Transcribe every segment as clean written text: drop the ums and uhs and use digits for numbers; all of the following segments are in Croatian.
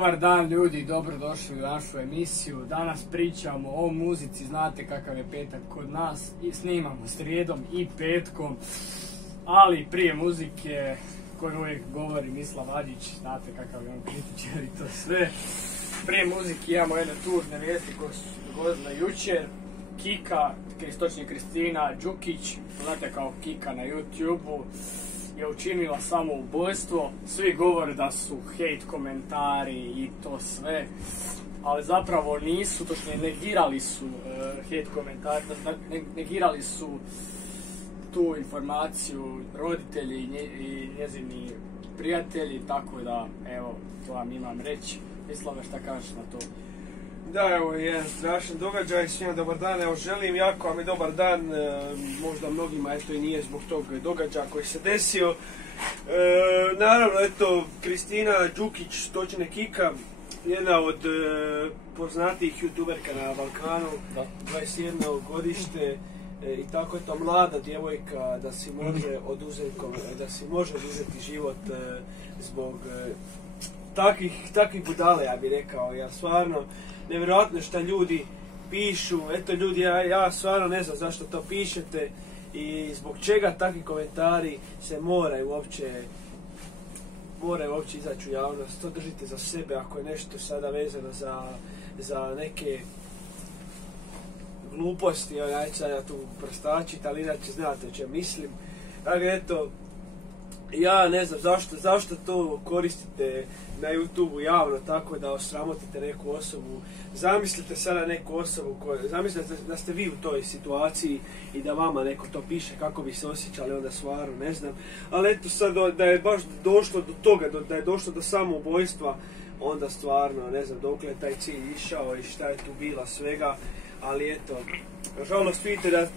Dobar dan ljudi, dobrodošli u našu emisiju. Danas pričamo o muzici, znate kakav je petak kod nas i snimamo srijedom i petkom. Ali prije muzike, koju uvijek govori Mislav Adjić, znate kakav je on kritičar i to sve. Prije muzike imamo jedne tužne vijesti koje su se dogodile jučer. Kika, točnije Kristina Đukić, znate kao Kika na YouTube-u, je učinila samoubojstvo. Svi govore da su hate komentari i to sve, ali zapravo nisu, točnije negirali su hate komentari, negirali su tu informaciju roditelji i njezini prijatelji, tako da evo, to vam imam reći. Mislave, šta kažeš na to? Da, evo je jedan strašan događaj, svima dobar dan, evo želim jako vam i dobar dan, možda mnogima eto i nije zbog tog događaja koji se desio. Naravno, eto, Kristina Đukić, točne Kika, jedna od poznatijih youtuberka na Balkanu, 21 godište, i tako je to mlada djevojka da si može oduzeti život zbog takvih budala, ja bih rekao, jer stvarno nevjerojatno šta ljudi pišu. Eto ljudi, ja stvarno ne znam zašto to pišete i zbog čega takvi komentari se moraju uopće izaći u javnost. To držite za sebe ako je nešto sada vezano za neke gluposti, neću sad ja tu prostačiti, ali inače znate o čem mislim. Dakle, eto, ja ne znam zašto to koristite na YouTube-u javno tako da osramotite neku osobu. Zamislite sada neku osobu, zamislite da ste vi u toj situaciji i da vama neko to piše, kako bi se osjećali, onda stvarno ne znam. Ali eto sad da je baš došlo do toga, da je došlo do samoubojstva, onda stvarno ne znam dokle je taj cilj išao i šta je tu bila svega. Ali eto, nažalost vidite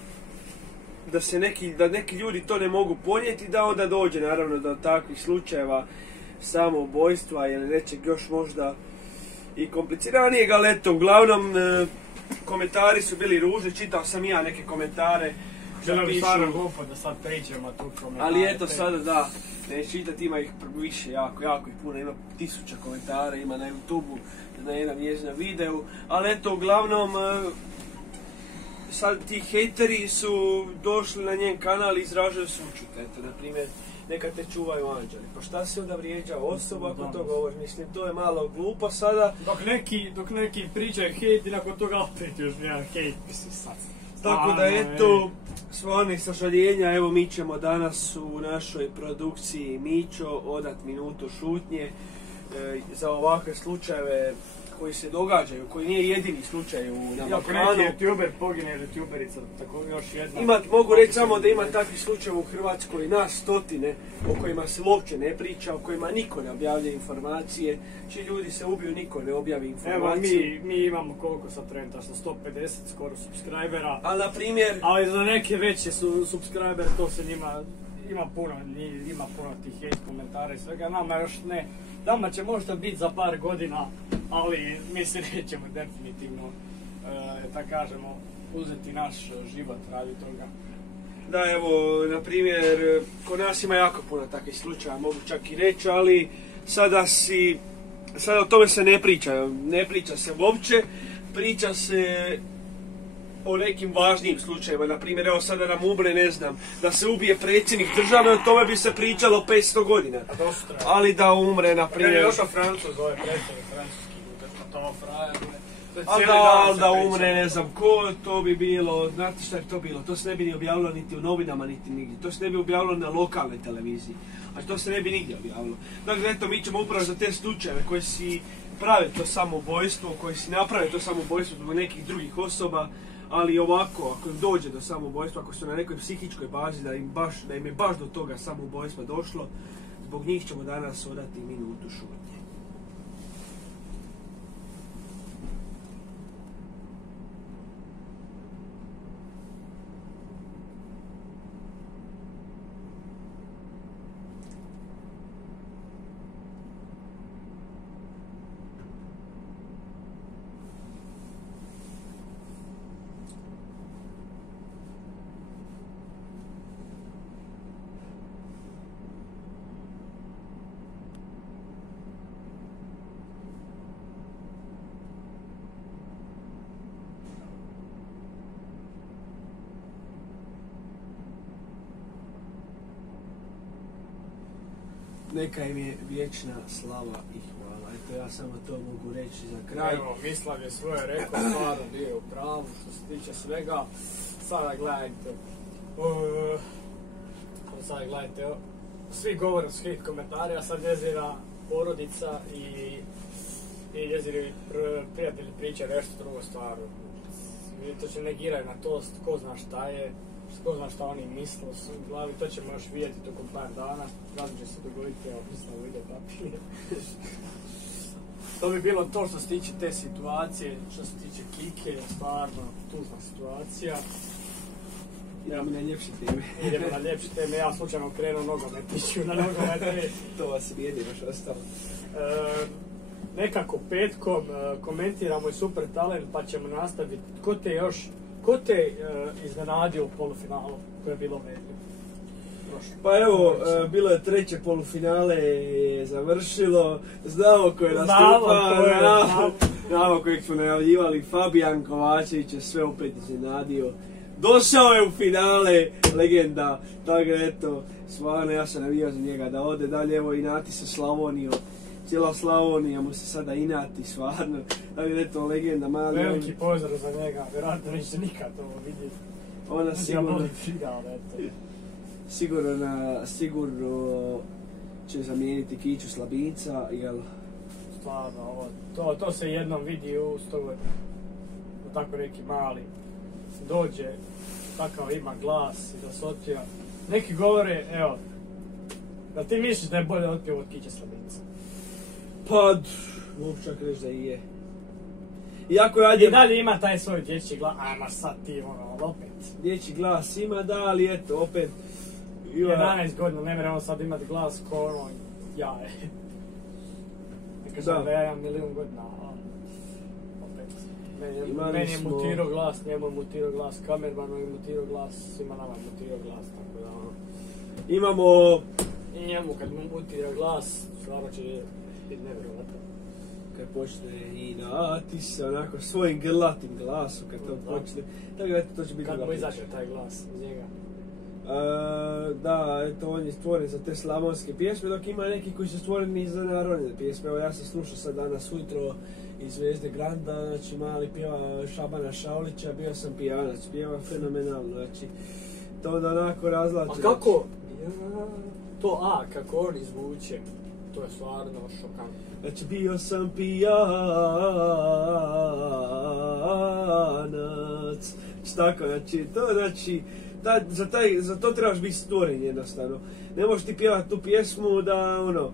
da neki ljudi to ne mogu ponijeti, da onda dođe naravno do takvih slučajeva samoubojstva ili nečeg još možda i kompliciranijeg, ali eto, uglavnom komentari su bili ružni, čitao sam i ja neke komentare. Želim bi stvarno glupo da sad pričamo tu komentare. Ali eto sada da, neću čitati, ima ih više, jako ih puno, ima 1000 komentara, ima na YouTube-u, na jedan njezinom videu, ali eto, uglavnom sad ti hejteri su došli na njen kanal i izražaju sućut, eto, na primjer, neka te čuvaju anđeli. Pa šta se onda vrijeđa osoba ako to govori? Mislim, to je malo glupo sada. Dok neki pričaju hejt i nakon toga opet još jedan hejt, mislim sad. Tako da eto, stvarno sažaljenja, evo mi ćemo danas u našoj produkciji Mićo odat minutu šutnje za ovakve slučajeve koji se događaju, koji nije jedini slučaj na Balkanu. Ako neki youtuber pogine, youtuberica, tako još jedna. Mogu reći samo da ima takvih slučajeva u Hrvatskoj na stotine, o kojima se uopće ne priča, o kojima niko ne objavlja informacije. Čiji ljudi se ubiju, niko ne objavi informacije. Evo, mi imamo koliko sad trenutačno, 150 skoro subscribera. Ali na primjer... Ali za neke veće subscribere to se njima... Ima puno tih hate komentara i svega, nama još ne. Nama će možda biti za par godina, ali mi se nećemo definitivno, da kažemo, uzeti naš život radi toga. Da, evo, na primjer, kod nas ima jako puno takvih slučaja, mogu čak i reći, ali sada o tome se ne priča se uopće, priča se o nekim važnijim slučajevima. Na primjer, evo sada nam umre, ne znam, da se ubije predsjednik države, o tome bi se pričalo 500 godina. Ali da umre, na primjer... Kada je došao Francuz, ovaj predsjednik francuski, to frajer, ali da umre, ne znam ko, to bi bilo, znate šta je to bilo? To se ne bi ni objavilo niti u novinama, niti nigdje. To se ne bi objavilo na lokalnoj televiziji. A to se ne bi nigdje objavilo. Dakle, eto, mi ćemo upravo za te slučajeve koji si prave to samoubojstvo, koji si naprave to samoubojstvo zbog nekih drugih osoba, ali ovako, ako im dođe do samoubojstva, ako su na nekoj psihičkoj bazi, da im je baš do toga samoubojstva došlo, zbog njih ćemo danas odati minutu šutnje. neka im je vječna slava i hvala. Eto, ja samo to mogu reći za kraj. Evo, Mislav je svoje rekao, stvarno bio u pravu što se tiče svega. Sada gledajte, svi govore s hate komentari, a sad njezina porodica i njezini prijatelji pričaju nešto drugo stvarno. I to će negiraju na to, ko zna šta je, ko zna šta oni misle u svojim glavi, to ćemo još vidjeti tokom par dana, razum će se dogoditi, evo, Mislav ide papir. To bi bilo to što se tiče te situacije, što se tiče Kike, stvarno tužna situacija. Idemo na ljepše teme. Idemo na ljepše teme, ja slučajno krenuo nogomet, iću na nogomet. To vas je jedino što ostalo. Nekako petkom komentiramo i Super talent, pa ćemo nastaviti. Ko te iznenadio u polufinalu koje je bilo vedljivo? Pa evo, bilo je treće polufinale, je završilo, znamo ko je nastupao, znamo kojeg smo najavljivali, Fabijan Kovačević je sve opet iznenadio. Došao je u finale, legenda, tako eto, stvarno ja sam navijao za njega da ode dalje, evo inati sa Slavonijom, cijela Slavonija mu se sada inati, stvarno, tako eto, legenda, mali. Veliki pozdrav za njega, vjerojatno neće nikad ovo vidjeti. Ona sigurno će zamijeniti Kiću Slabinca, jel? Stvarno, to se jednom vidi u 100 godina. Tako neki mali dođe, takav ima glas i da se otpjeva. Neki govore, evo, da ti misliš da je bolje otpjev od Kiće Slabinca? Pa, mogu čak reći da i je. I dalje ima taj svoj dječji glas, ajma sad ti ono, opet. Dječji glas ima, da, ali eto, opet. 11 godina, ne vjerujemo sad imati glas ko ono, ja je. Ne kažem da ja imam milijun godina, opet. Meni je mutirao glas, njemu je mutirao glas, kamermanu je mutirao glas, svima nama je mutirao glas, tako da ono. Imamo... I njemu kad mu mutira glas, stvarno će biti nevjerojatno. Kad počne inati se onako svojim grlatim glasom, kad to počne, tako da to će biti kad mu izađe taj glas iz njega. Da, eto, on je stvoren za te slavonske pjesme, dok ima neki koji su stvoreni za narodne pjesme. Evo, ja sam slušao sad danas ujutro iz Zvezde Granda, znači mali pjeva Šabana Šaulića, bio sam pijanac, pjeva fenomenalno, znači to da onako razlače. A kako? To A, kako on izvuče, to je stvarno šokantno. Znači, bio sam pijanac, tako, znači, to znači, za to trebaš biti stvoren jednostavno. Ne možeš ti pjevati tu pjesmu da, ono,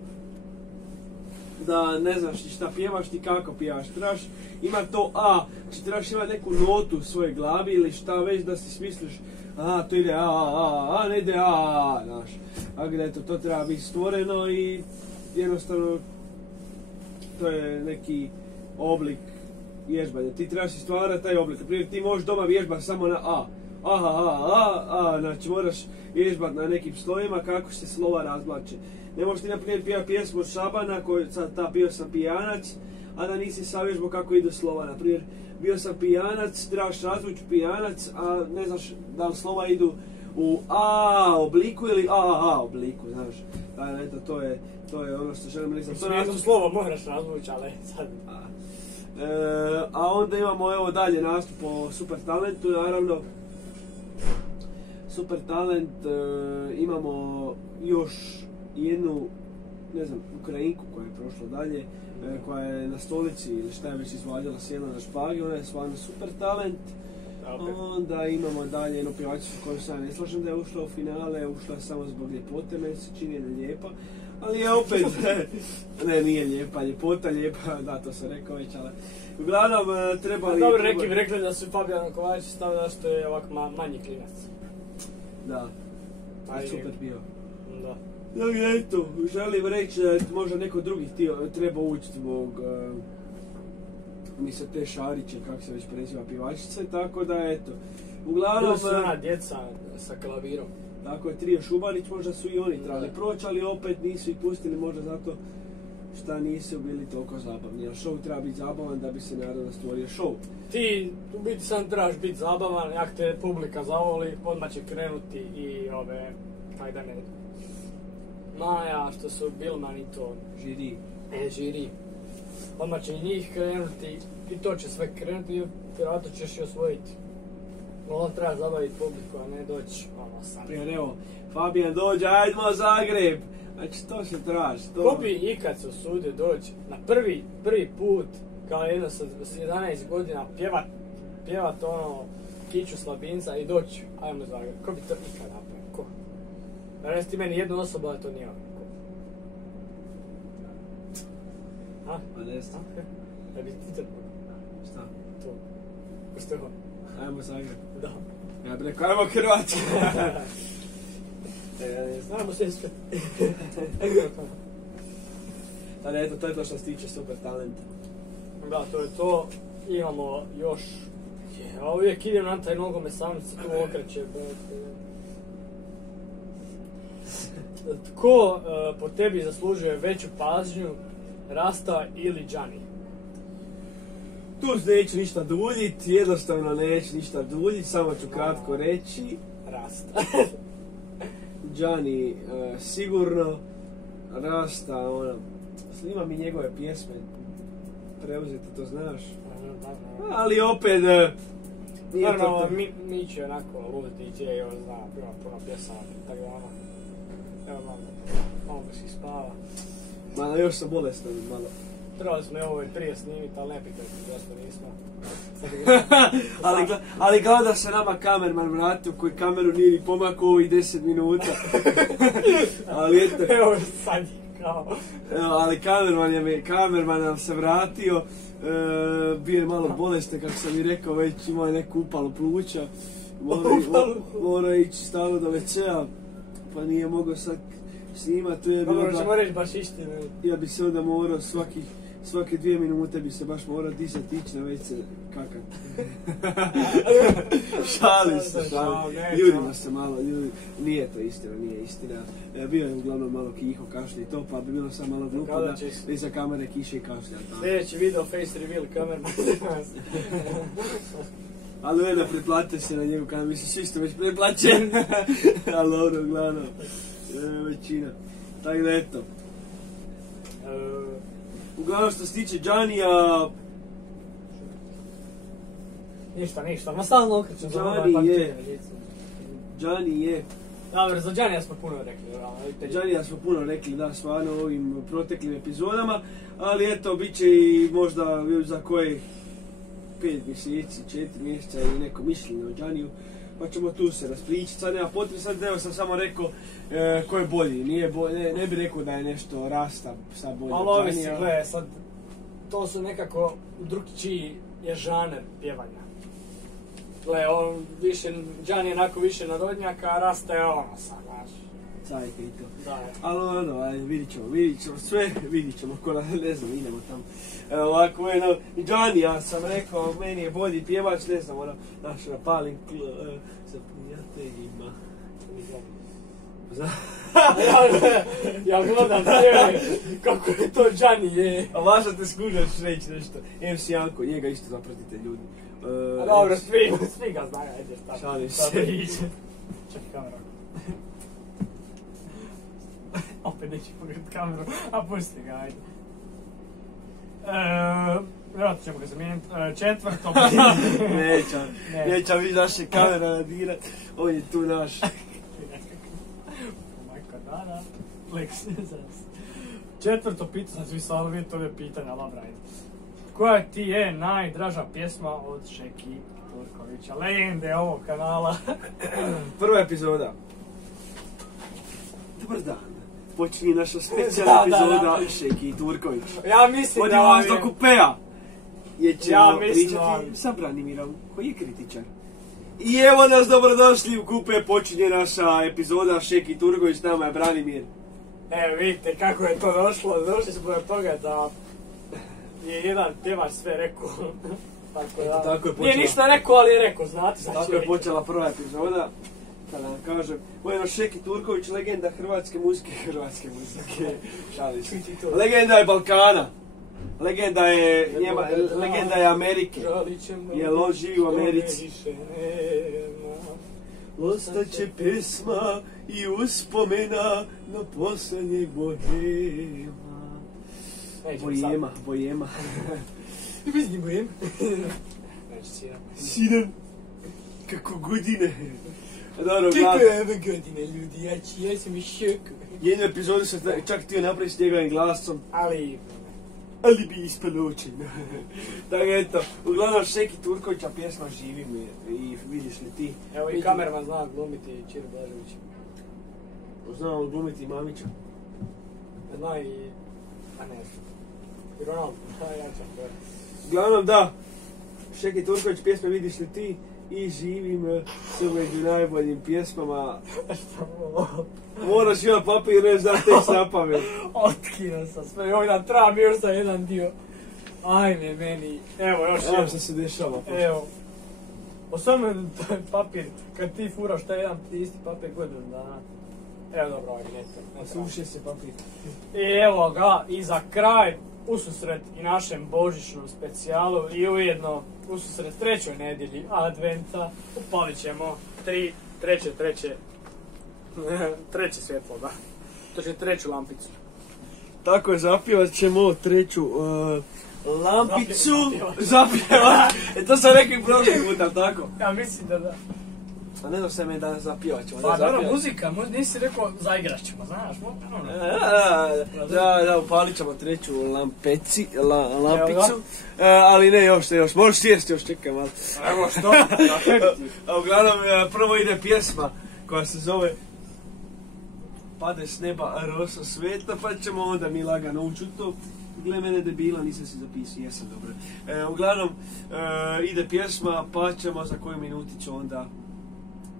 da ne znaš ti šta pjevaš, ti kako pjevaš. Trebaš imati to A, znači trebaš imati neku notu u svojoj glavi ili šta već da si smisliš, a, to ide a, ne ide a, znaš. Tako da, eto, to treba biti stvoreno i jednostavno to je neki oblik vježbanja. Ti trebaš si stvarati taj oblik. Naprimjer, ti možeš doma vježbati samo na A. Znači moraš vježbati na nekim slojima kako se slova razvlače. Ne možeš ti naprimjer pjevati pjesmu od Šabana, ta bio sam pijanac, a da nisi savježbao kako idu slova. Naprimjer, bio sam pijanac, trebaš razvući pijanac, a ne znaš da li slova idu u A obliku ili A obliku, znaš. Da, eto, to je ono što želim reći. Jedno slovo moraš razvući, ali sad... A onda imamo evo dalje nastup po Super talentu, naravno. Super talent, imamo još jednu, ne znam, Ukrajinku koja je prošla dalje, koja je na stolici ili šta je već izvaljala sjela na špagi, ona je stvarno super talent. Onda imamo dalje jednu pjevačicu koju sam ne slažem da je ušla u finale, ušla je samo zbog ljepote, meni se čini da je lijepa. Ali je opet, ne, nije lijepa, ljepota lijepa, da, to sam rekao već, ali uglavnom trebali... Dobro, neki bi rekli da su Fabijan Kovačić stavili da što je ovak manji klinac. Da, je super bio. Da. Dakle, eto, želim reći da možda neko drugi treba ući zbog mi se te Šariće, kako se već preziva pjevačice, tako da eto. Uglavnom... Bila su ona djeca sa klavirom. Tako je, Trio Šubarić, možda su i oni trebali proći, ali opet nisu ih pustili, možda zato šta nisu bili toliko zabavni. Jer show treba biti zabavan da bi se naravno stvorio show. Ti u biti sam trebaš biti zabavan, jak te publika zavoli, odmah će krenuti i Maja, što su Bilman i to. Žiri. Žiri. Odmah će i njih krenuti i to će sve krenuti i vjerojatno ćeš i osvojiti. On treba zabaviti publiku, a ne doći ono sam. Prije evo, Fabijan dođe, ajdemo Zagreb. Znači to se traži. Ko bi ikad se usudio doći na prvi put kao jedno sa 11 godina pjevat ono Kiću Slabinca i doći, ajmo Zagreb. Ko bi to ikad napravio? Ko? Reci ti meni jednu osobu, a to nije ono. Ko? A? Pa ne znam. Da bi ti to Šta? to. Ko ste ovo? Ajmo Zagreb. Da. Ja bih rekao, ajmo Hrvatska. Znamo sve sve. Ali eto, to je to što se tiče super talenta. Da, to je to. Imamo još... Ja uvijek idem na taj nogomet, sam se tu okreće. Tko po tebi zaslužuje veću pažnju, Rasta ili Gianni? Tu neću ništa duljiti, jednostavno neću ništa duljiti, samo ću kratko reći. Rasta. Gianni sigurno, Rasta, ono, snimam i njegove pjesme, preuzeti, to znaš. Ali opet, nije Naravno, to... Mić je onako lud DJ, on zna, ima puno pjesama, tako da ono, evo malo ga si spava. Malo, još sam bolestan, malo. Trebali smo ovo i prije snimiti, ali ne pitaju ti dosta nismo. Ali gleda se nama kamerman vratio koji kameru nije ni pomakao ovih 10 minuta. Ali eto... Evo sad je kao... Ali kamerman nam se vratio. Bio je malo bolestan, kako sam i rekao, već imao je neku upalu pluća. Morao ići stalno do WC-a, pa nije mogao sad snimati. Dobro, ćemo reći baš istinu. Ja bi se onda morao svake 2 minute bi se baš morao dizati, ići na WC kakat. Šalim se. Ljudima se malo, nije to istina, nije istina. Bio je uglavnom malo kiho, kašlje i to, pa bi bilo sad malo glupo da iza kamere kiše i kašlja. Sljedeći video, face reveal, kamerman. Ali ujedno pretplatite se na njegu kanal, mislim svi ste već pretplaćeni. Ali dobro, uglavnom, većina. Tako da eto. Uglavnom što se tiče Giannija... Ništa, ma stalno okrećem za Gianni je... Dobro, za Giannija smo puno rekli. Giannija smo puno rekli, da, stvarno u ovim proteklim epizodama, ali eto, bit će i možda za koje 5 mjeseci, 4 mjeseca ili neko mišljenje o Gianniju, pa ćemo tu se raspričati. Sad nema potrebe, sad evo sam samo rekao ko je bolji, ne bi rekao da je nešto Rasta sad bolji od ali Giannija. ovisi, gledaj, sad, to su nekako drugčiji je žaner pjevanja. Gle, on više, Gianni je onako više narodnjaka, a Rasta je ono sad, znaš. Cajke i to. Da, je. Ali ono, vidit ćemo sve, vidit ćemo, ne znam, idemo tamo. Ovako, i Gianni, ja sam rekao, meni je bolji pjevač, ne znam, ono, naš napalim sa prijateljima. Ja gledam tebe, kako je to Gianni je. A važno te skužaš reći nešto. MC Janko, njega isto zapratite ljudi. Dobro, svi ga znaju, ajde šta. Šalim se. Čekaj kameru. Opet neću pogledati kameru, a pusti ga, ajde. Vjerojatno ćemo ga zamijeniti. Četvrto. Nećam vi naše kamere nadirat. On je tu naš. Majka, da. Četvrto pitanje, znači vi stvarno vidite ove pitanja, dobro, ajde. Koja ti je najdraža pjesma od Šeki Turkovića, legende ovog kanala? Prva epizoda. Dobar dan. Počinje naša specijalna epizoda Šeki Turković. Ja mislim da vam vas je... do kupea. Jer ćemo pričati da... sa Branimirom, koji je kritičar. I evo nas, dobrodošli u kupe, počinje naša epizoda Šeki Turković, s nama je Branimir. Evo vidite kako je to došlo, došli smo do toga da je jedan pjevač sve rekao. Tako da, tako je počela. Nije ništa rekao, ali je rekao, znate. Tako je počela prva epizoda. Kada vam kažem, ujedno Šeki Turković, legenda hrvatske muzike. Šali se. Legenda je Balkana. Legenda je Amerike. Jer on živi u Americi. ostaće pesma i uspomena na posljednjeg bohema. Bojema. Mislim bojema. Sidan. Kako godine. Dobro, kako je ove godine, ljudi, ja sam i šoku. Jednu epizodu sam čak htio napraviti s njegovim glasom. Ali bi ispalo učin. Tako eto, uglavnom Šeki Turkovića pjesma Živi me i vidiš li ti. Evo i kamerman zna glumiti Čiro Blažević. Zna on glumiti Mamića. Zna i... a ne znam. I Ronaldo, jačan. Uglavnom da, Šeki Turković pjesma Vidiš li ti i Živim su među najboljim pjesmama. Moraš imati papir, ne znam tekst na pamet. Otkino sam sve, ovdje nam trebam još za jedan dio. Ajme meni, evo još Evo što se dešava. Evo. Osamljeno taj papir, kad ti furaš taj jedan isti papir godinu dana. Evo dobro, ovdje ne Slušaj se papir. I evo ga, i za kraj, ususret i našem božićnom specijalu i ujedno ususret trećoj nedjelji adventa upalit ćemo treće svjetlo, da. To će treću lampicu. Tako je, zapjevat ćemo treću lampicu. Zapjevat. To sam rekao i prošli puta, tako? Ja mislim da da. A ne znam se me danas zapjevat ćemo. Pa dobro, muzika, nisi rekao zaigrat ćemo, znaš, Da, upalit ćemo treću lampicu. Ali ne još. Možeš sjesti još, čekaj malo. Evo što? A uglavnom, prvo ide pjesma koja se zove Pade s neba rosa sveta, pa ćemo onda mi lagano ući u to. Gle mene debila, nisam si zapisao, jesam dobro. Uglavnom, ide pjesma, pa ćemo za koju minutu onda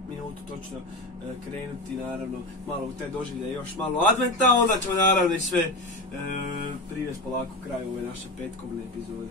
minutu točno krenuti, naravno, malo u te doživlje još malo adventa, onda ćemo naravno i sve privesti polako kraju ove naše petkovne epizode.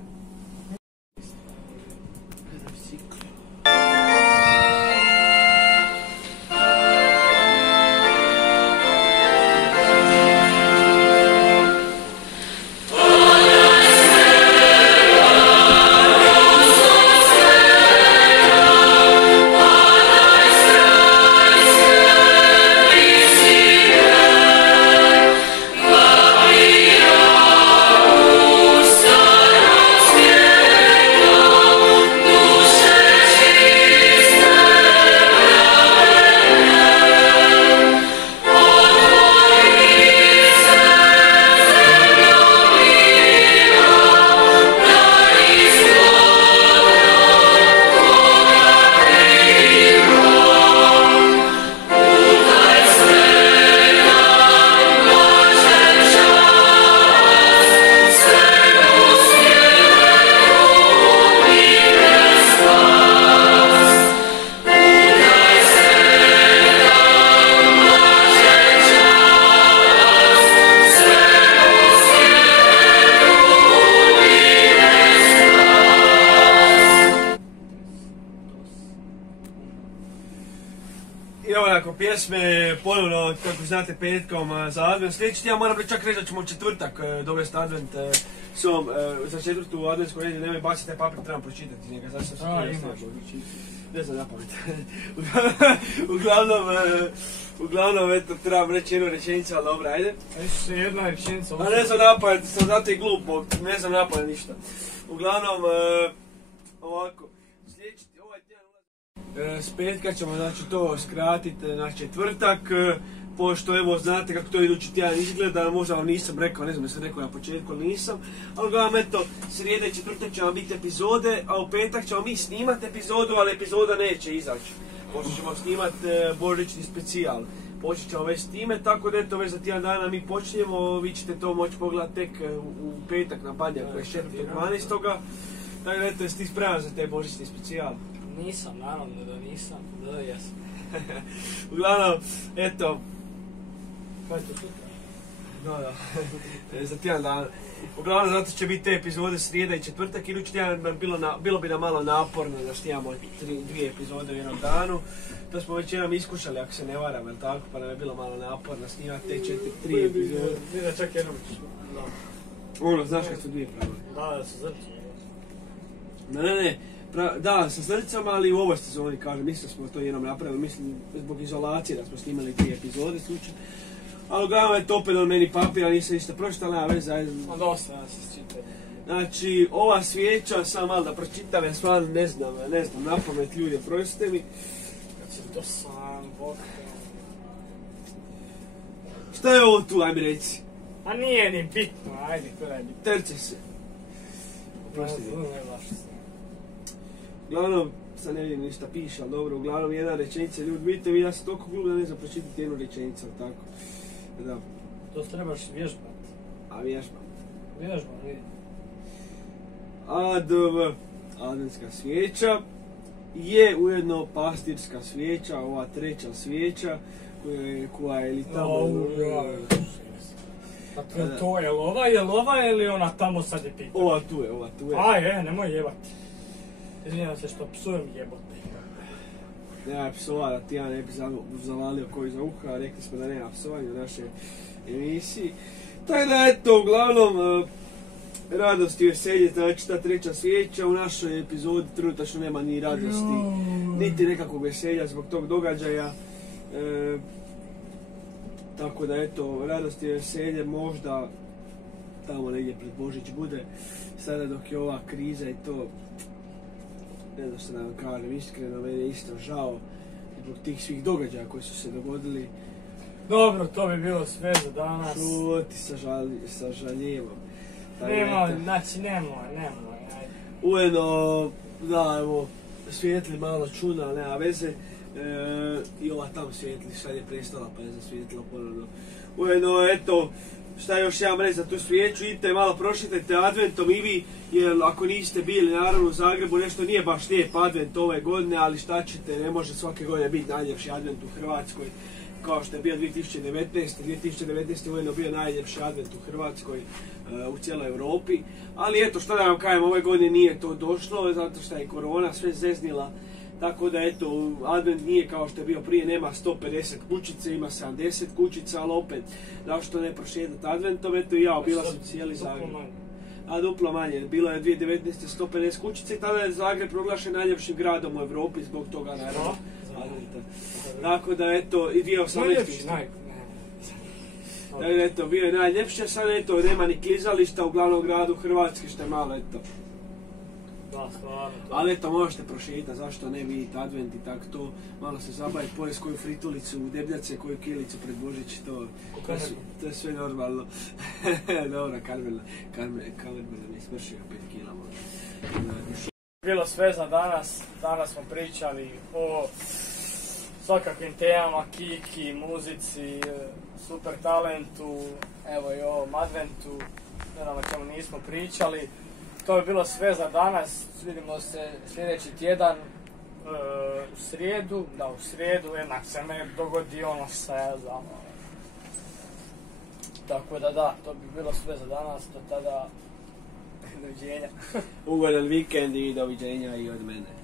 Pjesme ponovno, kako znate, petkom za advent. Sljedeći tjedan moram čak reći da ćemo u četvrtak dovesti advent za četvrtu adventsku nedjelju. Nemoj baciti taj papir, trebam pročitati njega. Znači ne znam napamet. Uglavnom, eto, trebam reći jednu rečenicu, ali dobra, ajde. Jedna rečenica. A ne znam napamet, sam znate i glupo, ne znam napamet ništa. Uglavnom, ovako, sljedeći ovaj tjedan s petka ćemo znači to skratiti na četvrtak, pošto evo znate kako to idući tjedan izgleda, možda vam nisam rekao, ne znam jesam rekao na početku ili nisam, ali uglavnom eto, srijeda i četvrtak će vam biti epizode, a u petak ćemo mi snimati epizodu, ali epizoda neće izaći, pošto ćemo snimati božićni specijal. Počet ćemo već s time, tako da eto već za tjedan dana mi počinjemo, vi ćete to moći pogledati tek u petak na Badnjak 24.12. Tako da eto, jesi ti spreman za te božićni specijal? Nisam, naravno da nisam, da jesam. Uglavnom, eto. Kaj je to sutra? Da. Za tjedan dana. Uglavnom, zato će biti te epizode srijeda i četvrtak. Idući tjedan bilo bi nam malo naporno da snimamo dvije epizode u jednom danu. To smo već jednom iskušali, ako se ne varam, jel tako? Pa nam je bilo malo naporno snimati te tri epizode. Ne da čak jednom ću. Ono, znaš kad su dvije pravili? Da su zrče. Ne. Da, sa srcama, ali u ovoj sezoni, kažem, mislim smo to jednom napravili, mislim, zbog izolacije da smo snimali 2 epizode slučaj. Ali uglavnom je to opet od meni papira, nisam ništa pročitala, nema veze, ajde. Dosta ja se čitaj. Znači, ova svijeća, sam malo da pročitam, ja stvarno ne znam, napamet ljudi, oprostite mi. Kad si to sam, bok. Šta je ovo tu, ajme reci? A nije ni bitno, ajde, gledaj mi. Terće se. Oprosti mi. Ne baš se. Uglavnom, sad ne vidim ništa piše, ali dobro, uglavnom jedna rečenica, ljudi, vidite vi, ja sam toliko glup da ne znam pročitati jednu rečenicu, ali tako. Da. To trebaš vježbati. A vježbam. Vježbam, vidi. ADV, adventska svijeća, je ujedno pastirska svijeća, ova 3. svijeća, koja je li tamo... To je ova ili ona tamo sad je pitao? Ova tu je. A nemoj jebati. Izvinjam se što psujem jebote. Nema psova, da ti ja ne bi zavalio koji za uha, rekli smo da nema psovanja u našoj emisiji. Tako da eto, uglavnom, radost i veselje, znači ta 3. svijeća, u našoj epizodi trenutačno nema ni radosti, niti nekakvog veselja zbog tog događaja. Tako da eto, radost i veselje možda tamo negdje pred Božić bude, sada dok je ova kriza i to, ne znam što da vam kažem, iskreno meni je isto žao zbog tih svih događaja koji su se dogodili. Dobro, to bi bilo sve za danas. Šuti sa žaljevom. Nemoj, ajde. Ujedno, da, evo, svijetli malo čuna, ali nema veze. I ova tam svijetli, sad je prestala pa je zasvijetlila ponovno. Ujedno, eto, šta još ja vam reći za tu svijeću, idite malo prošitajte adventom i vi, jer ako niste bili naravno u Zagrebu, nešto nije baš lijep advent ove godine, ali šta ćete, ne može svake godine biti najljepši advent u Hrvatskoj, kao što je bio 2019. 2019. je ujedno bio najljepši advent u Hrvatskoj, u cijeloj Europi, ali eto, šta da vam kažem, ove godine nije to došlo, zato što je korona sve zeznila. Tako da eto, advent nije kao što je bio prije, nema 150 kućice, ima 70 kućica, ali opet, zašto ne prošetati adventom, eto i ja, bila sam cijeli Zagreb. A duplo manje, bilo je 2019. 150 kućice i tada je Zagreb proglašen najljepšim gradom u Europi, zbog toga naravno adventa. Tako da eto, i 2018. Dakle, eto, bio je najljepši, a sad eto, nema ni klizališta u glavnom gradu Hrvatske, što je malo, eto. Da, stvarno. Ali eto, možete prošetati, zašto ne vidjeti advent i tako to, malo se zabaviti, pojesti koju fritulicu, debljace, koju kilicu pred Božić, to je sve normalno. Dobra, Karmela ne smršio 5 kila možda. Bilo sve za danas smo pričali o svakakvim temama, kiki, muzici, super talentu, evo i o adventu, ne znam o čemu nismo pričali. To je bilo sve za danas, vidimo se sljedeći tjedan u srijedu, jednak se me dogodi ono sa Tako da, to bi bilo sve za danas, do tada, doviđenja. Ugodan vikend i doviđenja i od mene.